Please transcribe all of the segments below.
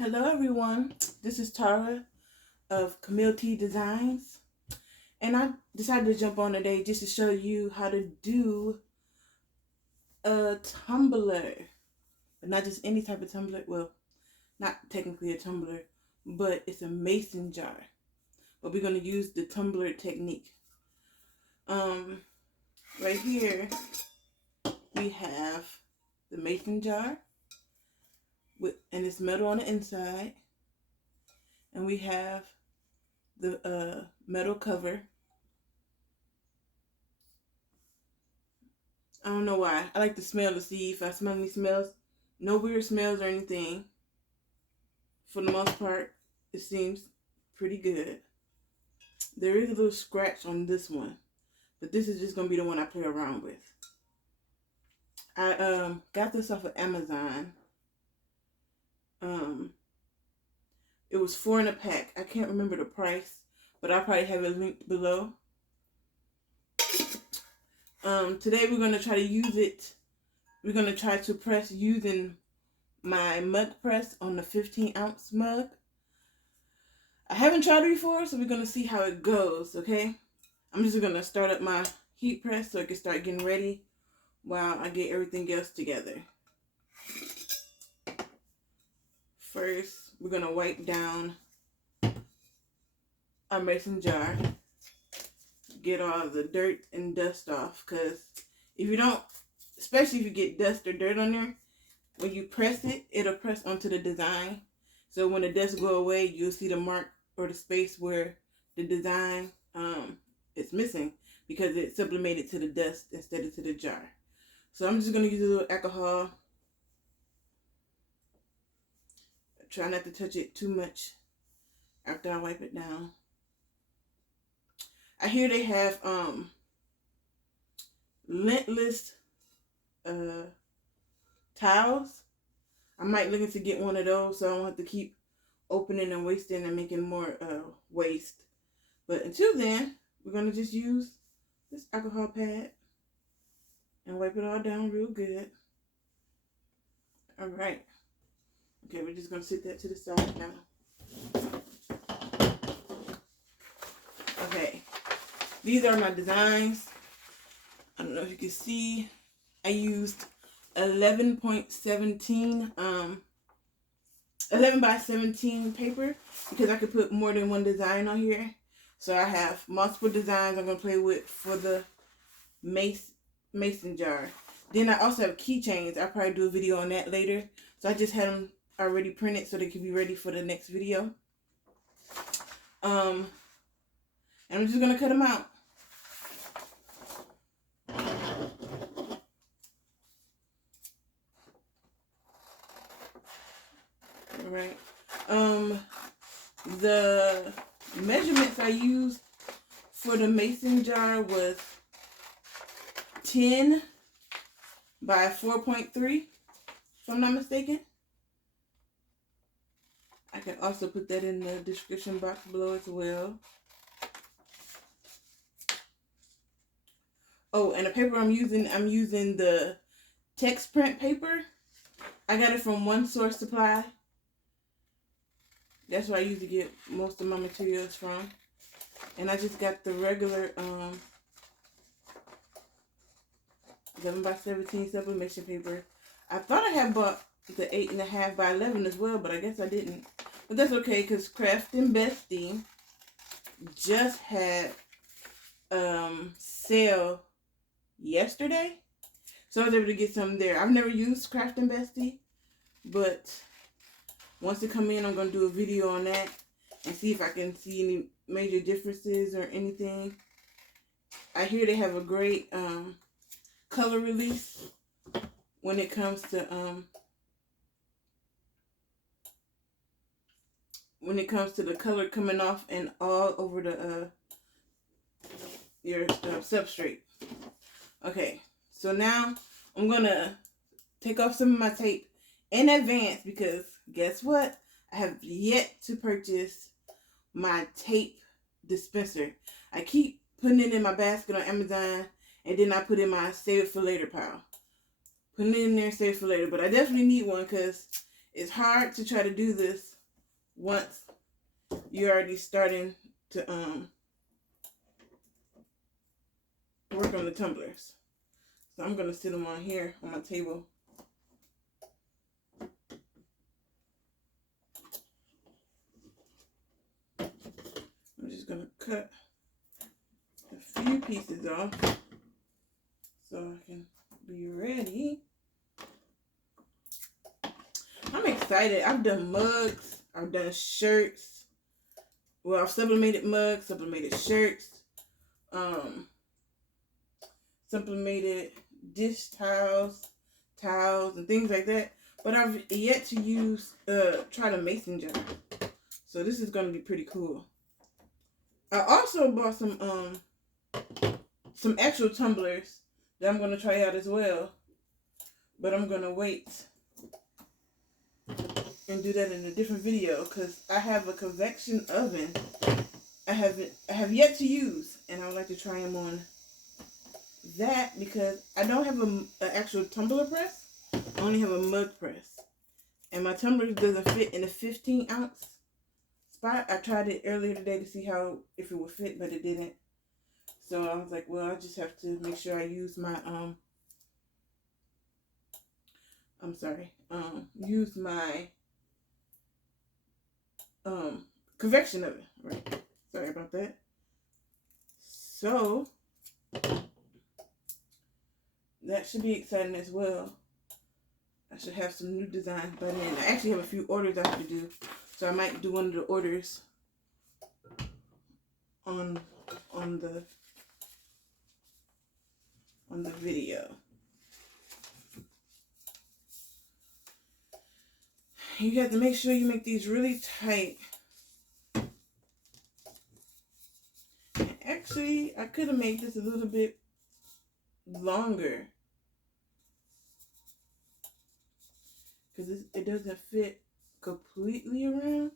Hello everyone, this is Tara of Camille T Designs, and I decided to jump on today just to show you how to do a tumbler, but not just any type of tumbler. Well, not technically a tumbler, but it's a mason jar. But we're going to use the tumbler technique. Right here we have the mason jar and it's metal on the inside, and we have the metal cover. I don't know why. I like to smell to see if I smell any smells. No weird smells or anything. For the most part, it seems pretty good. There is a little scratch on this one, but this is just going to be the one I play around with. I got this off of Amazon. It was 4 in a pack. I can't remember the price, but I'll probably have it linked below. Today we're going to try to use it. We're going to try to press using my mug press on the 15-ounce mug. I haven't tried it before, so we're going to see how it goes, okay? I'm just going to start up my heat press so I can start getting ready while I get everything else together. First, we're going to wipe down our mason jar. Get all the dirt and dust off, because if you don't, especially if you get dust or dirt on there, when you press it, it'll press onto the design. So when the dust go away, you'll see the mark or the space where the design is missing, because it sublimated to the dust instead of to the jar. So I'm just going to use a little alcohol. Try not to touch it too much after I wipe it down. I hear they have lintless towels. I might look into get one of those so I don't have to keep opening and wasting and making more waste. But until then, we're going to just use this alcohol pad and wipe it all down real good. All right. Okay, we're just going to sit that to the side now. Okay. These are my designs. I don't know if you can see. I used 11.17 11 by 17 paper because I could put more than one design on here. So I have multiple designs I'm going to play with for the mason jar. Then I also have keychains. I'll probably do a video on that later. So I just had them already printed so they can be ready for the next video. And I'm just going to cut them out. Alright. The measurements I used for the mason jar was 10 by 4.3, if I'm not mistaken. I can also put that in the description box below as well. Oh, and the paper I'm using the text print paper. I got it from One Source Supply. That's where I usually get most of my materials from. And I just got the regular 11 by 17 sublimation paper. I thought I had bought the 8.5 by 11 as well, but I guess I didn't. But that's okay, because Craft and Bestie just had sale yesterday. So I was able to get some there. I've never used Craft and Bestie, but once it come in, I'm going to do a video on that and see if I can see any major differences or anything. I hear they have a great color release when it comes to the color coming off and all over the your substrate. Okay, so now I'm going to take off some of my tape in advance, because guess what? I have yet to purchase my tape dispenser. I keep putting it in my basket on Amazon, and then I put in my save it for later pile. Putting it in there, save it for later. But I definitely need one, because it's hard to try to do this once you're already starting to work on the tumblers. So I'm going to sit them on here on my table. I'm just going to cut a few pieces off so I can be ready. I'm excited. I've done mugs. I've done shirts. Well, I've sublimated mugs, sublimated shirts, sublimated dish towels, and things like that. But I've yet to use, try the mason jar. So this is going to be pretty cool. I also bought some actual tumblers that I'm going to try out as well. But I'm going to wait and do that in a different video because I have a convection oven I have yet to use, and I would like to try them on that because I don't have an actual tumbler press. I only have a mug press, and my tumbler doesn't fit in a 15-ounce spot. I tried it earlier today to see if it would fit, but it didn't. So I was like, well, I just have to make sure I use my use my convection oven, right? Sorry about that. So that should be exciting as well. I should have some new designs by then. I actually have a few orders I have to do, so I might do one of the orders on the video. You have to make sure you make these really tight. And actually, I could have made this a little bit longer because it doesn't fit completely around.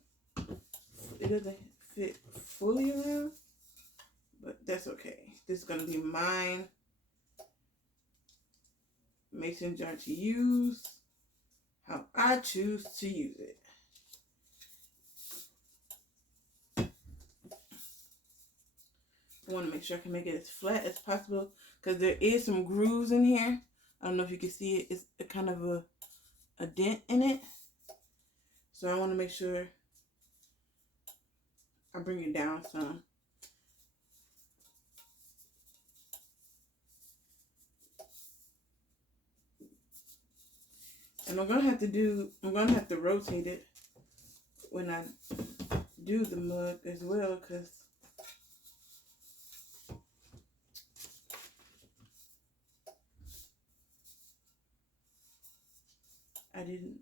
It doesn't fit fully around, but that's okay. This is going to be mine mason jar to use how I choose to use it. I want to make sure I can make it as flat as possible because there is some grooves in here. I don't know if you can see it. It's a kind of a dent in it. So I want to make sure I bring it down some. And I'm gonna have to rotate it when I do the mug as well, because I didn't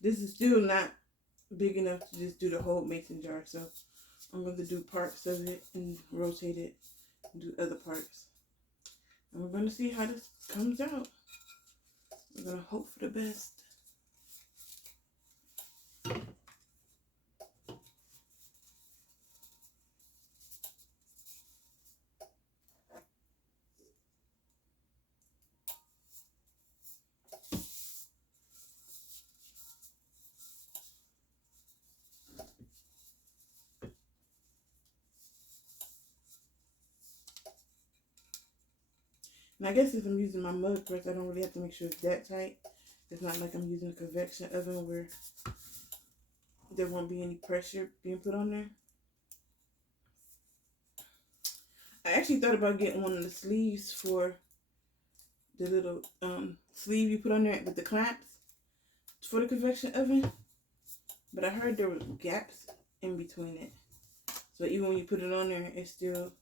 this is still not big enough to just do the whole mason jar, so I'm going to do parts of it and rotate it and do other parts. And we're going to see how this comes out. We're going to hope for the best. And I guess if I'm using my mug press, I don't really have to make sure it's that tight. It's not like I'm using a convection oven where there won't be any pressure being put on there. I actually thought about getting one of the sleeves for the little sleeve you put on there with the clamps for the convection oven. But I heard there was gaps in between it. So even when you put it on there, it still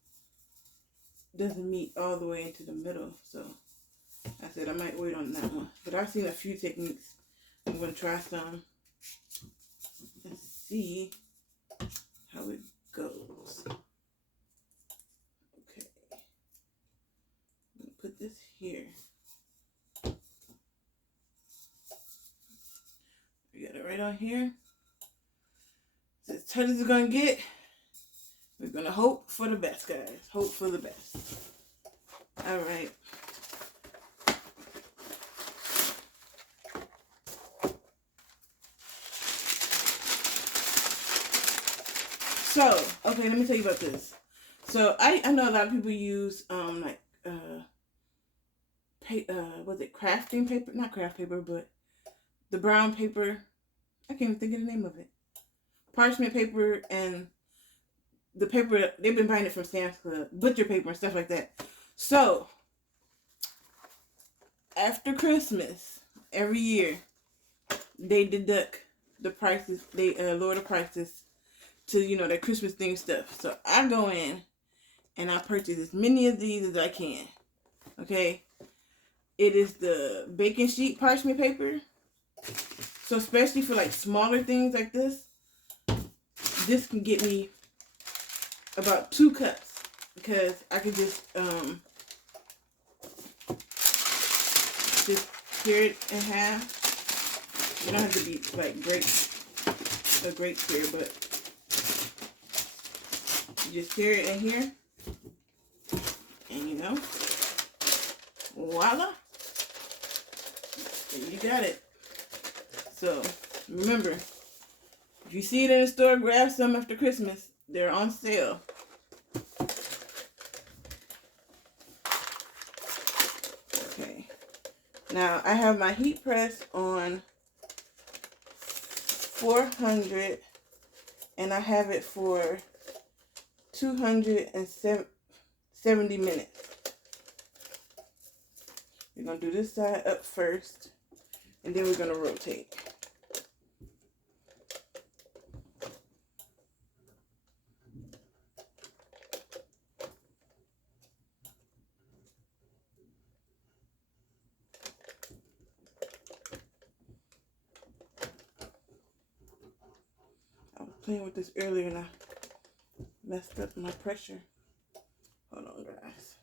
doesn't meet all the way into the middle. So I said I might wait on that one. But I've seen a few techniques. I'm going to try some and see how it goes. Okay. I'm going to put this here. We got it right on here. It's as tight as it's going to get. We're going to hope for the best, guys. Hope for the best. All right. So, okay, let me tell you about this. So, I know a lot of people use, like, was it crafting paper? Not craft paper, but the brown paper. I can't even think of the name of it. Parchment paper and the paper, they've been buying it from Sam's Club. Butcher paper and stuff like that. So, after Christmas, every year, they deduct the prices. They lower the prices to, you know, that Christmas themed stuff. So, I go in and I purchase as many of these as I can. Okay? It is the baking sheet parchment paper. So especially for like smaller things like this can get me about 2 cups because I can just tear it in half. You don't have to be like a great tear, but you just tear it in here, and you know, voila, you got it. So remember, if you see it in the store, grab some after Christmas. They're on sale. Okay. Now I have my heat press on 400 and I have it for 270 minutes. We're going to do this side up first and then we're going to rotate. I was playing with this earlier and I messed up my pressure. Hold on, guys.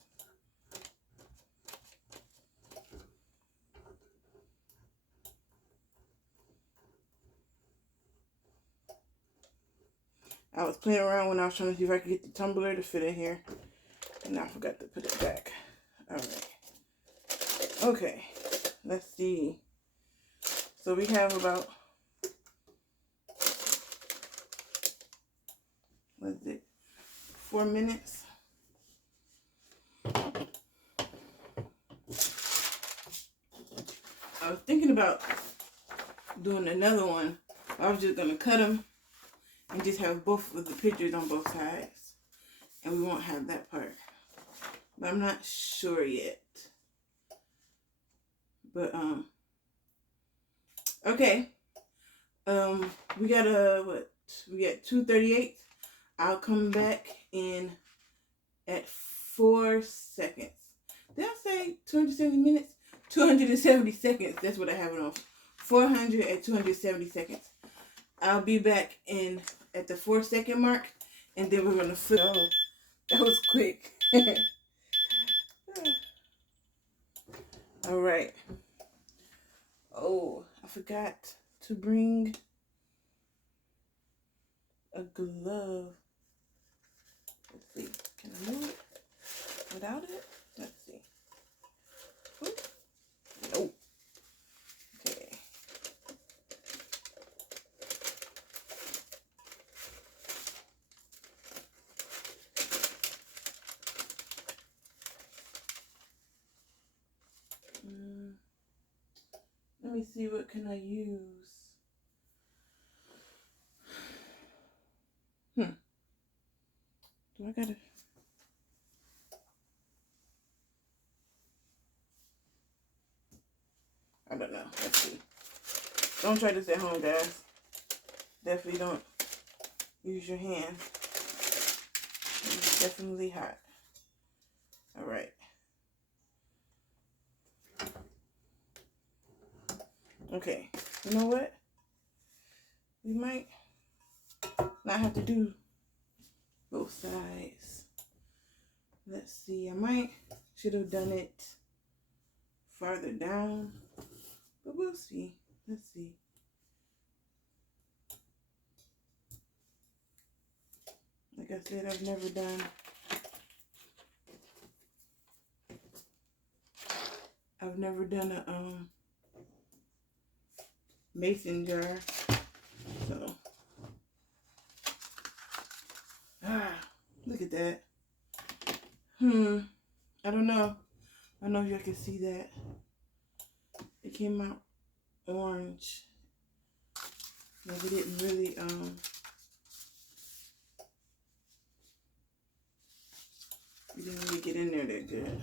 I was playing around when I was trying to see if I could get the tumbler to fit in here. And I forgot to put it back. Alright. Okay. Let's see. So we have about, what is it? 4 minutes. I was thinking about doing another one. I was just going to cut them and just have both of the pictures on both sides. And we won't have that part. But I'm not sure yet. But, okay. We got we got 2:38. I'll come back in at 4 seconds. Did I say 270 minutes? 270 seconds. That's what I have it on. 400 at 270 seconds. I'll be back in at the 4 second mark, and then we're gonna flip. Oh, that was quick. All right. Oh, I forgot to bring a glove. Let's see. Can I move it without it? Let's see. Oop. Nope. Okay. Let me see, what can I use? Do I gotta? I don't know. Let's see. Don't try this at home, guys. Definitely don't use your hand. It's definitely hot. All right. Okay. You know what? We might not have to do both sides. Let's see. I should have done it farther down, but we'll see. Let's see. Like I said, I've never done a mason jar, so Look at that. I don't know. I don't know if y'all can see that. It came out orange. Like it didn't really, it didn't really get in there that good.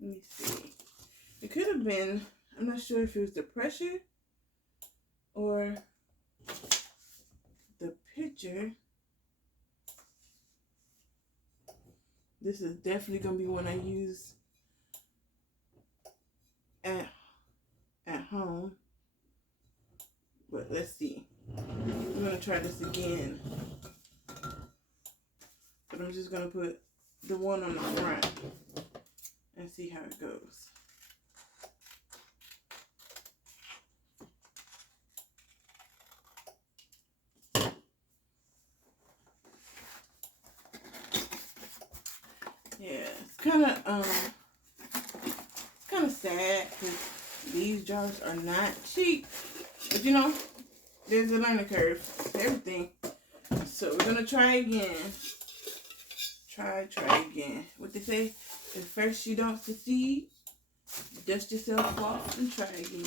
Let me see. It could have been, I'm not sure if it was the pressure or the picture. This is definitely going to be one I use at home. But let's see. I'm going to try this again. But I'm just going to put the one on the front and see how it goes. Yeah, it's kind of sad because these jars are not cheap. But you know, there's a learning curve to everything. So we're gonna try again. Try again. What they say? If first you don't succeed, dust yourself off and try again.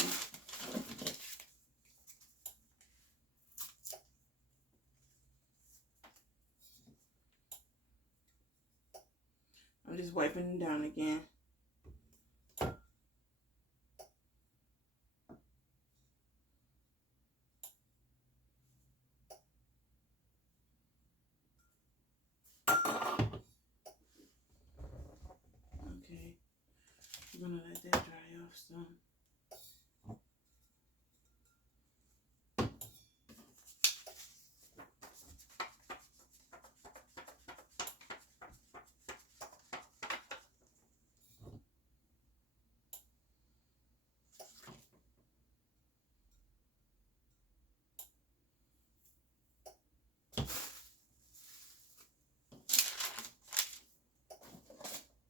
I'm just wiping them down again. Okay, I'm gonna let that dry off some.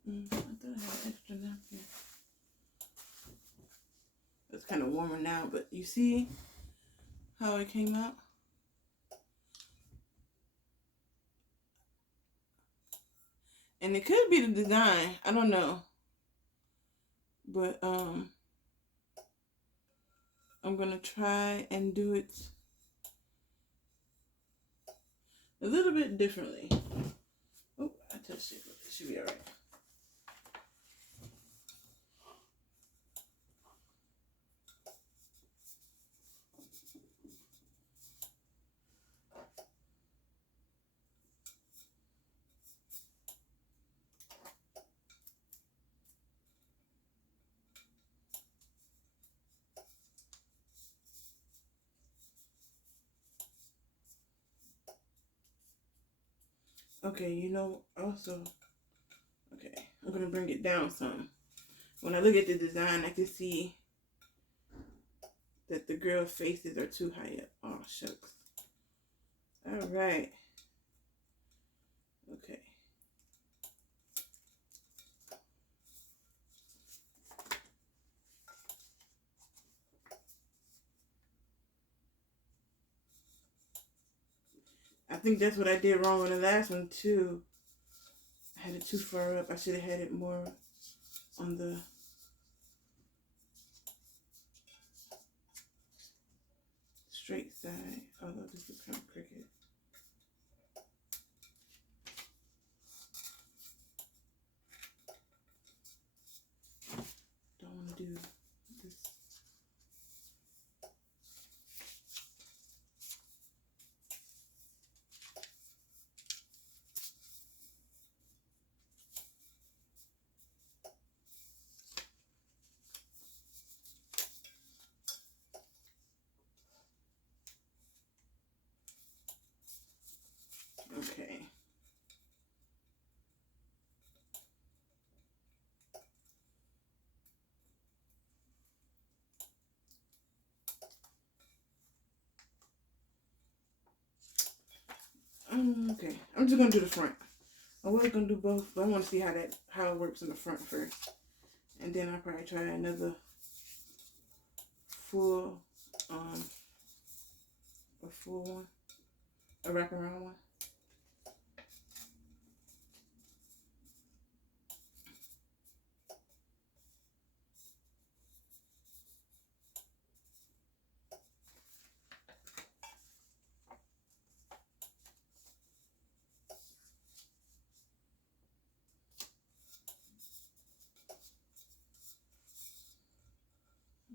I thought I had extra napkin. It's kind of warmer now, but you see how it came out? And it could be the design. I don't know. But I'm gonna try and do it a little bit differently. Oh, I touched it. It should be all right. Okay, you know, also, okay, I'm going to bring it down some. When I look at the design, I can see that the girl faces are too high up. Oh, shucks. All right. Okay. I think that's what I did wrong on the last one, too. I had it too far up. I should have had it more on the straight side. Although this is kind of crooked. Don't want to do this. Okay. Okay. I'm just going to do the front. I was gonna do both, but I want to see how it works in the front first, and then I'll probably try another full a full one, a wraparound one.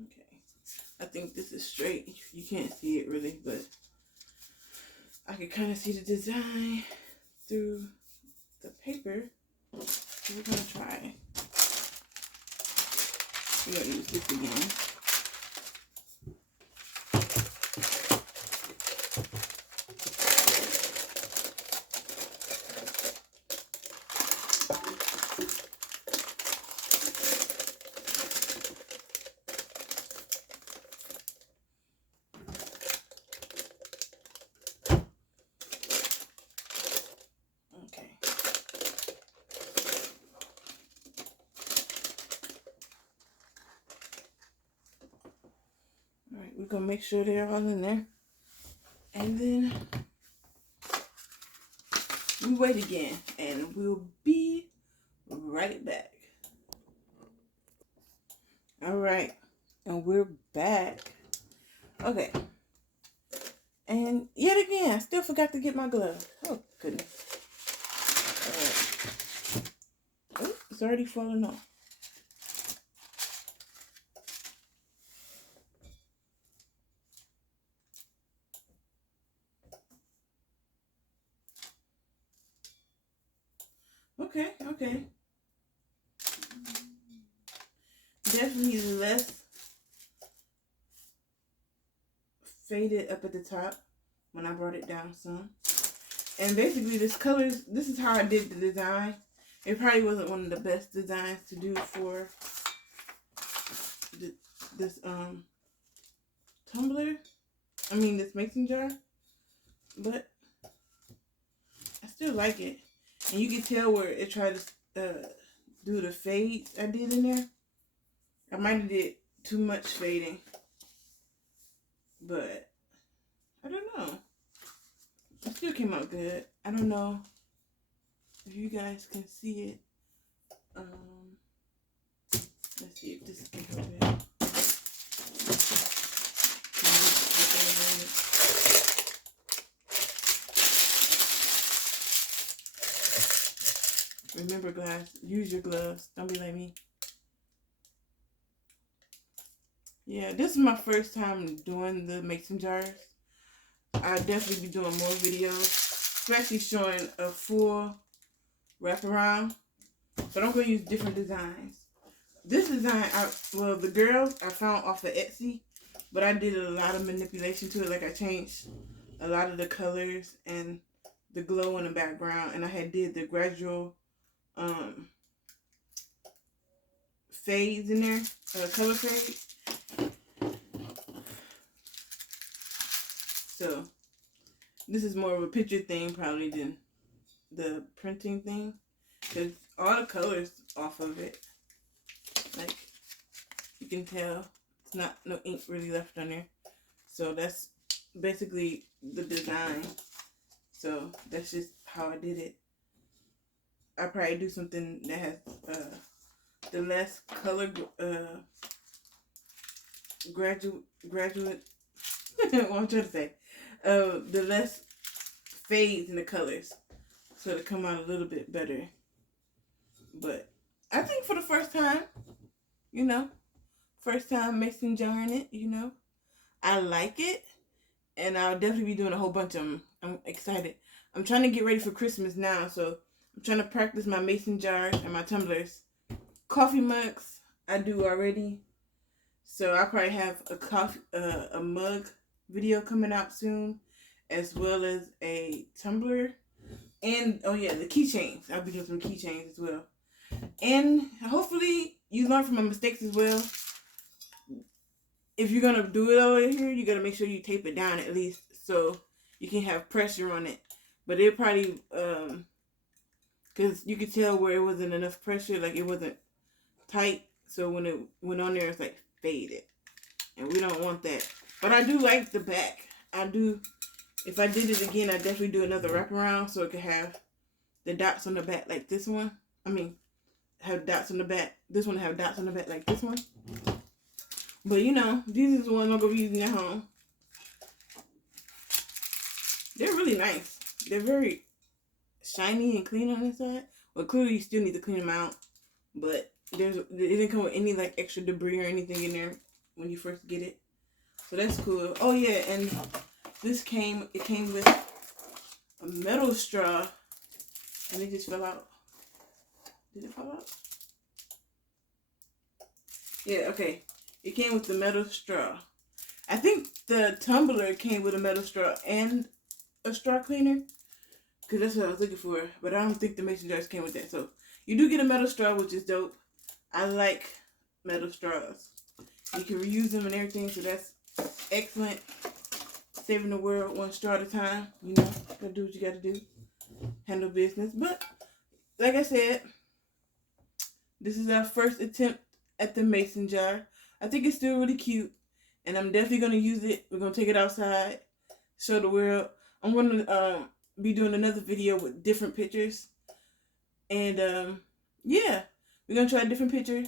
Okay, I think this is straight. You can't see it really, but I can kind of see the design through the paper. So we're gonna try. We're gonna use this again. Okay. All right, we're gonna make sure they're all in there, and then we wait again, and we'll be right back. All right, and we're back. Okay, and yet again, I still forgot to get my gloves. Oh goodness! All right. Oh, it's already falling off. Okay. Definitely less faded up at the top when I brought it down some. And basically this is how I did the design. It probably wasn't one of the best designs to do for this tumbler. I mean this mason jar. But I still like it. And you can tell where it tried to do the fades I did in there. I might have did too much fading. But I don't know. It still came out good. I don't know if you guys can see it. Let's see if this can go good. Remember, guys, use your gloves. Don't be like me. Yeah, this is my first time doing the mason jars. I'll definitely be doing more videos, especially showing a full wraparound. But I'm going to use different designs. This design, the girls I found off of Etsy, but I did a lot of manipulation to it. Like I changed a lot of the colors and the glow in the background, and I did the gradual fades in there, color fades. So this is more of a picture thing probably than the printing thing, because all the colors off of it, like you can tell, it's not no ink really left on there. So that's basically the design. So that's just how I did it. I probably do something that has the less color graduate what I'm trying to say, the less fades in the colors, so it'll come out a little bit better. But I think for the first time, first time mason jarring it, I like it, and I'll definitely be doing a whole bunch of them. I'm excited. I'm trying to get ready for Christmas now, so I'm trying to practice my mason jars and my tumblers. Coffee mugs I do already, so I'll probably have a mug video coming out soon, as well as a tumbler, and the keychains. I'll be doing some keychains as well, and hopefully you learn from my mistakes as well. If you're gonna do it over here, you gotta make sure you tape it down at least so you can have pressure on it. But it'll probably because you could tell where it wasn't enough pressure, like it wasn't tight. So when it went on there, it's like faded, and we don't want that. But I do like the back. I do. If I did it again, I definitely do another wraparound so it could have the dots on the back like this one. I mean, have dots on the back. This one have dots on the back like this one. But you know, these are the ones I'm gonna be using at home. They're really nice. They're very shiny and clean on the side. Well, clearly you still need to clean them out. But it didn't come with any like extra debris or anything in there when you first get it. So that's cool. Oh yeah, and it came with a metal straw, and it just fell out. Did it fall out? Yeah, okay. It came with the metal straw. I think the tumbler came with a metal straw and a straw cleaner, because that's what I was looking for. But I don't think the mason jars came with that. So you do get a metal straw, which is dope. I like metal straws. You can reuse them and everything, so that's excellent. Saving the world one straw at a time. You know, gotta do what you gotta do. Handle business. But like I said, this is our first attempt at the mason jar. I think it's still really cute, and I'm definitely gonna use it. We're gonna take it outside, show the world. I'm gonna be doing another video with different pictures, and yeah, we're gonna try a different picture.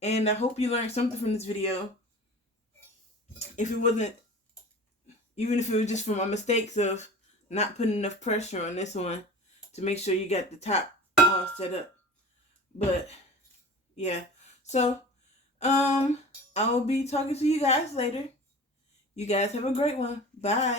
And I hope you learned something from this video. If it wasn't, even if it was just from my mistakes of not putting enough pressure on this one to make sure you got the top all set up. But yeah, so I'll be talking to you guys later. You guys have a great one. Bye.